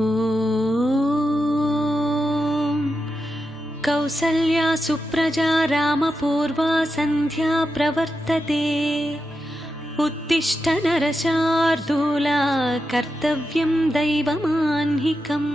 ॐ कौसल्या सुप्रजा रामपूर्वा सन्ध्या प्रवर्तते उत्तिष्ठ नरशार्दूला कर्तव्यं दैवमान्हिकम्।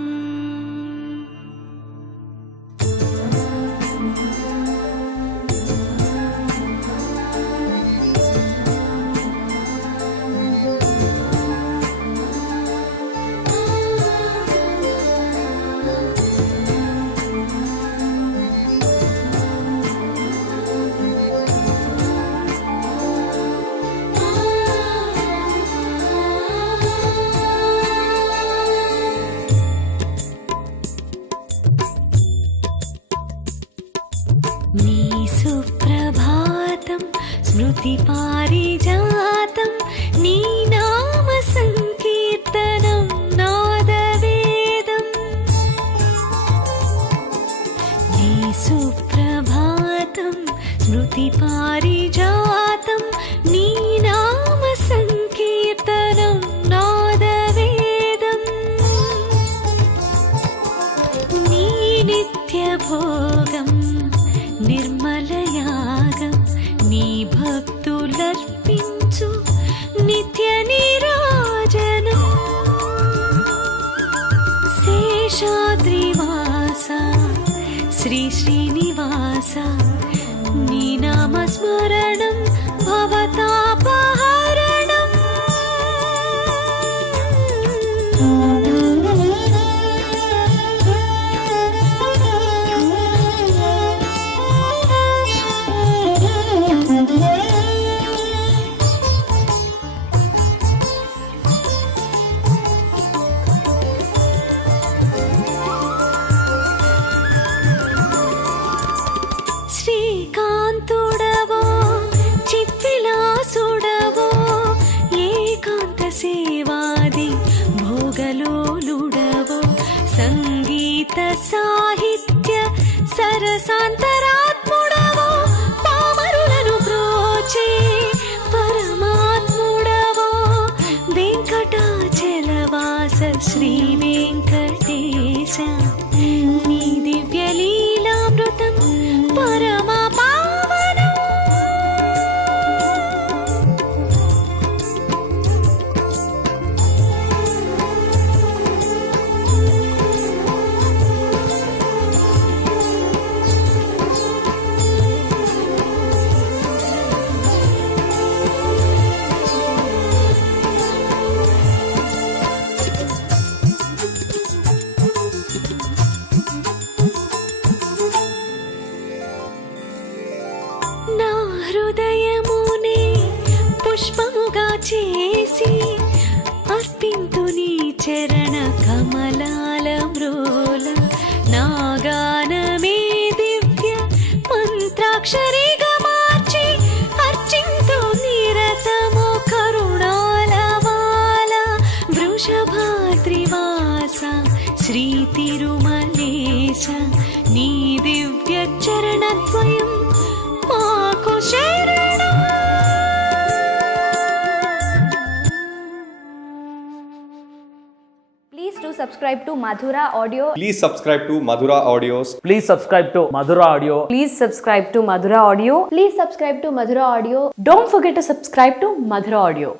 नी सुप्रभातं स्मृतिपारिजातं नी नाम संकीर्तनं नादवेदम्। नी सुप्रभातं स्मृतिपारिजातं नी नाम संकीर्तनं नादवेदम्। नी नित्यभोगम् నిర్మలయాగం నీ భక్తులర్పించు నిత్య నీరాజనం। శేషాద్రివాస శ్రీ శ్రీనివాస నీ నామస్మరణం భవతాపహరణం। శ్రీకాంతుడవో చిత్విలాసుడవో ఏకాంత సేవాది భోగలోలుడవో సంగీత సాహిత్య సరసాంతరాత్ముడవో పామరులను బ్రోచే పరమాత్ముడవో వెంకటాచలవాస శ్రీ వెంకటేశ నీ దివ్య లీలామృతం పరమ పావనం। నా హృదయమునే పుష్పముగా చేసి అర్పింతు నీ చరణ కమలాల మ్రోల నా గానమే దివ్య మంత్రాక్షరిగా మార్చి అర్చింతు నిరతము కరుణాల వాల వృషభాద్రివాస శ్రీ తిరుమలేశ నీ దివ్య చరణద్వయం మాకు శరణం। Please do subscribe to Madhura Audio. Please subscribe to Madhura Audios. Please subscribe to Madhura Audio. Please subscribe to Madhura Audio. Please subscribe to Madhura Audio. Don't forget to subscribe to Madhura Audio.